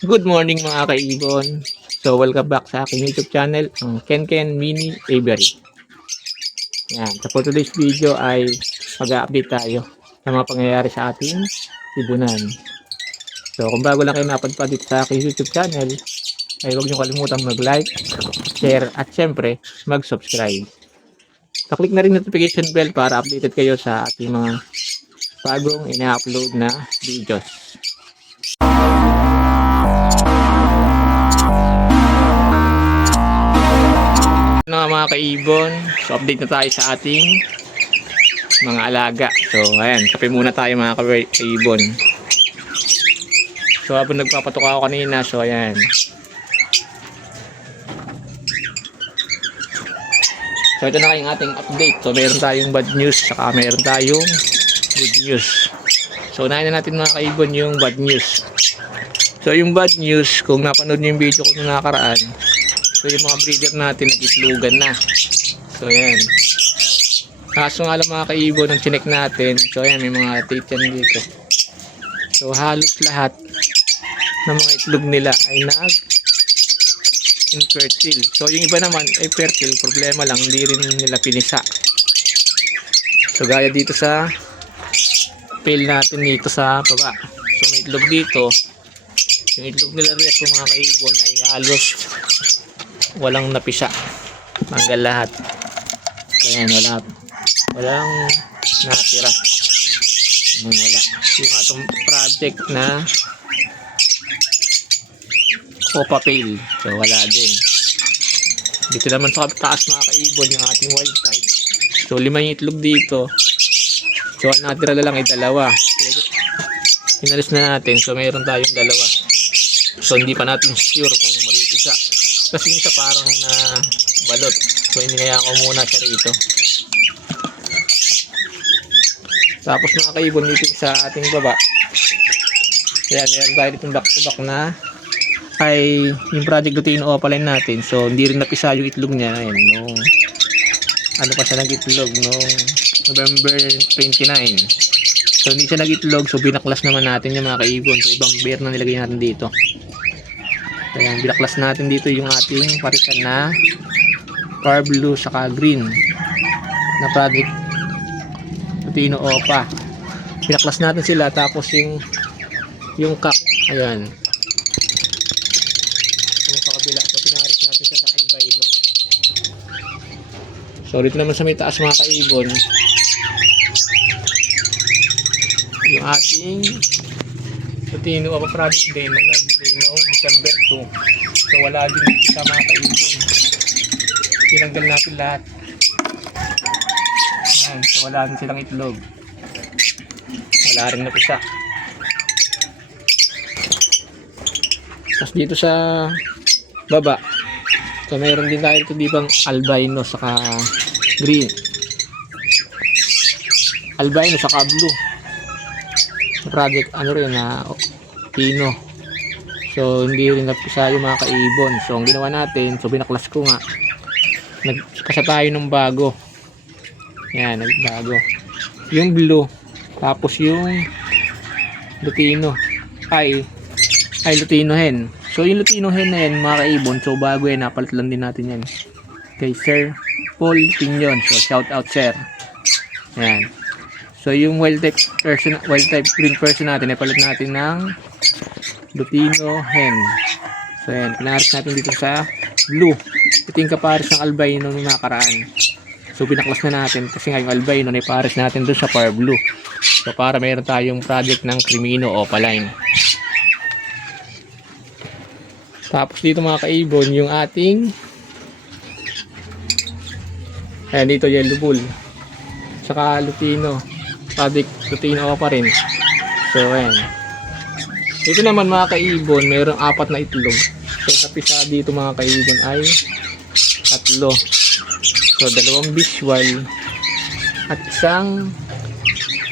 Good morning mga kaibon. So welcome back sa aking YouTube channel, ang Ken Ken Mini Aviary. Yan, so for today's video ay mag-update tayo sa mga pangyayari sa ating ibunan. So kung bago lang kayo napadpad dito sa aking YouTube channel, ay huwag niyo kalimutan mag-like, share at syempre mag-subscribe. So click na rin notification bell para updated kayo sa ating mga bagong ina-upload na videos. Mga kaibon, so update na tayo sa ating mga alaga. So ayan, kape muna tayo mga kaibon. So habang nagpapatok ako kanina, so ayan, so ito na kayong ating update. So meron tayong bad news, saka meron tayong good news. So unahin na natin mga kaibon yung bad news. So yung bad news, kung napanood nyo yung video ko nung nakaraan, so yung mga breeder natin nag-itlogan na. So ayan. Kaso nga lang mga kaibon, nang chinek natin, so ayan, may mga titan dito. So halos lahat ng mga itlog nila ay nag-infertile. So yung iba naman ay fertile, problema lang, hindi rin nila pinisa. So gaya dito sa pail natin dito sa baba. So may itlog dito. Yung itlog nila rin po mga kaibon ay halos walang napisa, hanggang lahat. Ayan, walang natira. Ayan, wala. Yung atong project na Copa Pail, so wala din. Dito naman sa taas mga kaibon yung ating wild type. So 5 yung itlog dito. So ang natira na lang ay 2. Inalis na natin, so mayroon tayong 2. So hindi pa natin sure kung maliit isa. Kasi isa parang na balot. So hinihaya ko muna siya rito. Tapos mga kaibon dito sa ating baba. Ayan, meron tayo ditong back to back na ay yung project Lutino Opaline natin. So hindi rin napisa yung itlog niya. Ayan, nung ano pa siya nag-itlog nung November 29. So hindi siya nag-itlog. So binaklas naman natin yung mga kaibon. So ibang bear na nilagay natin dito. Ayan, binaklas natin dito yung ating paritan na Far Blue saka green na project Lutino Opa. Binaklas natin sila, tapos yung cock, ayan, yung sa kabila. So pinaris natin siya sa albino. So dito naman sa may taas mga kaibon, yung ating Lutino Opa project din na December 2. So wala din isa mga kaibon. Tinanggal natin lahat. Ayan, so wala din silang itlog. Wala rin na isa. Tapos dito sa baba, so meron din tayo ito dibang albino saka green. Albino saka blue. Project ano rin na Pino. So hindi rin napisa yung mga kaibon. So ang ginawa natin, so binaklas ko nga, nagkasa tayo ng bago. Yan, nagbago yung blue, tapos yung Lutino ay Lutino hen. So yung Lutino hen na yan mga kaibon, so bago yan, napalit lang din natin yan kay Sir Paul Pinion. So shout out sir. Yan. So yung wild type green person natin, ipalit natin ng Lutino hen. So yan, pinaris natin dito sa blue. Ito yung kapares ng albino nung nakaraan. So binaklas na natin kasi nga yung albino na ipares natin doon sa Far Blue. So para meron tayong project ng Crimino Opaline. Tapos dito mga kaibon yung ating, ayan dito Yellow Bull saka Lutino project Lutino Opa rin. So ayan, dito naman mga kaibon mayroong 4 na itlog. So napisa dito mga kaibon ay 3. So 2 visual at 1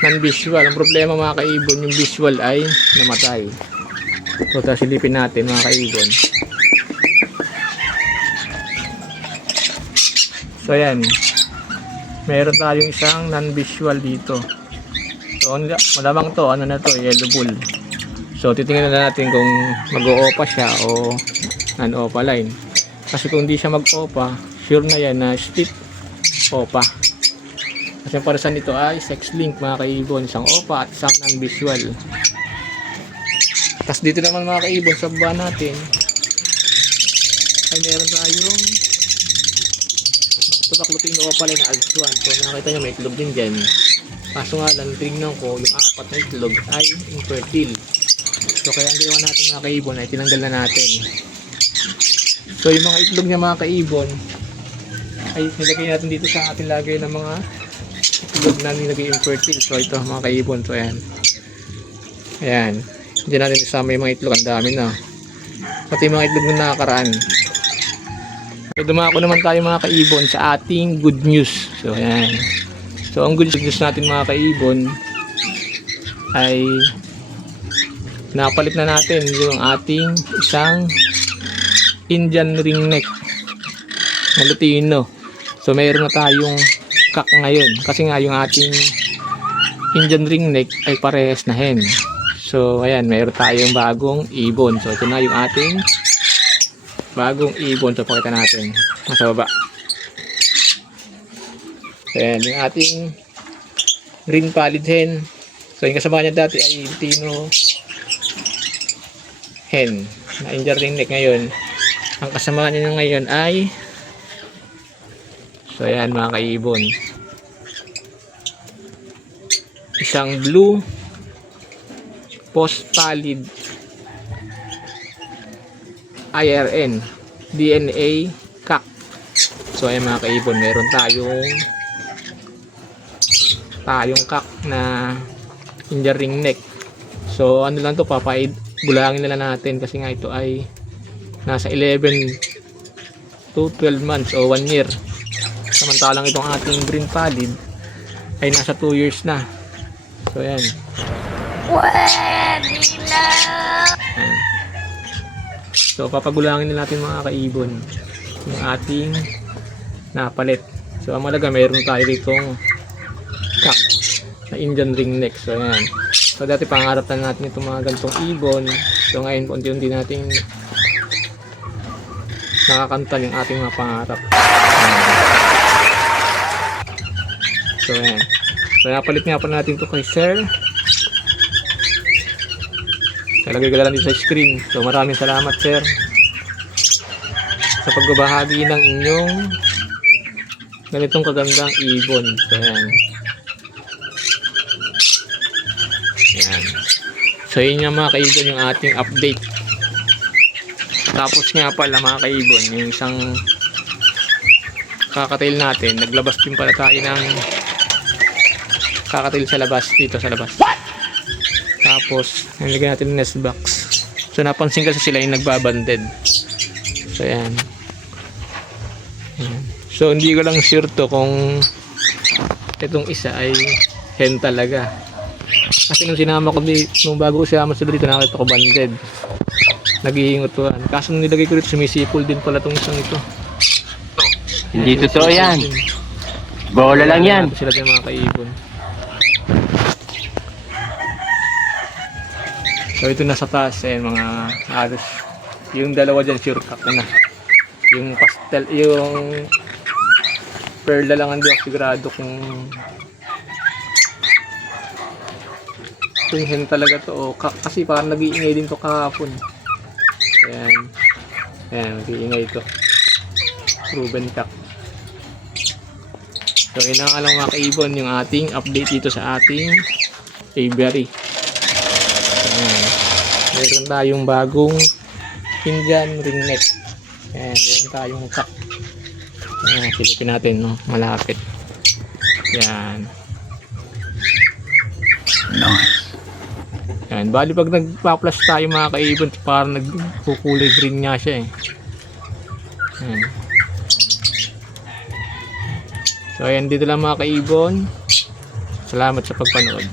non-visual. Ang problema mga kaibon, yung visual ay namatay. So silipin natin mga kaibon. So ayan, meron tayong isang non-visual dito. So malamang to, ano na to, Yellow Bull. So titingnan na natin kung mag-o-opa siya o non-opa line. Kasi kung hindi siya mag-opa, sure na yan na split opa. Kasi ang paresan nito ay sex link mga kaibon, isang opa at isang non-visual. Tapos dito naman mga kaibon sa baba natin ay meron tayong baklutin na opa line na alpha 1. So nakita nyo may itlog din dyan. Kaso nga lang tingnan ko yung apat na itlog ay infertile. So kaya ang ginawa natin mga kaibon ay tinanggal na natin. So yung mga itlog niya mga kaibon ay nilagay natin dito sa ating lagay ng mga itlog na nilagay infertile. So ito mga kaibon. So ayan. Ayan. Hindi natin isama yung mga itlog. Ang dami na. Pati yung mga itlog na nakakaraan. So dumako naman tayo mga kaibon sa ating good news. So ayan. So ang good news natin mga kaibon ay napalit na natin yung ating isang Indian ring neck na Lutino. So mayroon na tayong kak ngayon kasi nga yung ating Indian ring neck ay parehas na hen. So ayan, mayroon tayong bagong ibon. So ito na yung ating bagong ibon. So pakita natin nasa baba. So ayan, yung ating green pallid hen. So yung kasama niya dati ay Lutino hen na Indian ring neck. Ngayon ang kasama niya ngayon ay so ayan mga kaibon, isang blue post pallid IRN DNA kak. So ayan mga kaibon, meron tayong kak na Indian ring neck. So ano lang to, bulangin nila natin kasi nga ito ay nasa 11 to 12 months o 1 year. Samantalang itong ating green pallid ay nasa 2 years na. So ayan. Ayan. So papagulangin na natin mga kaibon yung ating napalit. So ang malaga mayroon tayo ditong kak na Indian ring neck. So ayan. So dati pangarap na natin itong mga ganitong ibon. So ngayon unti-unti natin nakakantan yung ating mga pangarap. So ayan. So napalit nga pa natin ito kay Sir. Nalagay ko lang dito sa screen. So maraming salamat Sir sa pagbabahagi ng inyong ganitong kagandang ibon. So ayan. Ayan. So yun nga mga kaibon yung ating update. Tapos nga pala mga kaibon, yung isang kakatail natin, naglabas din pala tayo ng kakatail sa labas, dito sa labas. Tapos nilagyan natin ng nest box. So napansin kasi sila yung nagbabanded. So ayan. So hindi ko lang sure to kung itong isa ay hen talaga. Kasi nung sinama ko nung bago ko sinama sila dito, nakita ko banded. Naghihingot to. Kaso nung nilagay ko dito, sumisipol din pala itong isang ito. Hindi totoo yan. Bola lang yan. Sila din mga kaibon. So ito nasa taas eh, mga halos. Yung dalawa dyan sure kak na. Yung pastel, yung perla lang hindi ako sigurado kung yung hen talaga to o kak, kasi parang nag-iingay din to kahapon. Ayan. Ayan, nag-iingay ito. Proven kak. So yun na nga lang mga kaibon yung ating update dito sa ating aviary. Ayan. Meron tayong bagong Indian ring neck. Ayan, meron tayong kak. Ayan, silipin natin, no? Malapit. Ayan. Nice. Ayan, bali pag nagpa-flash tayo mga kaibon, parang nagkukulay green nga siya eh. Ayan. So ayan, dito lang mga kaibon. Salamat sa pagpanood.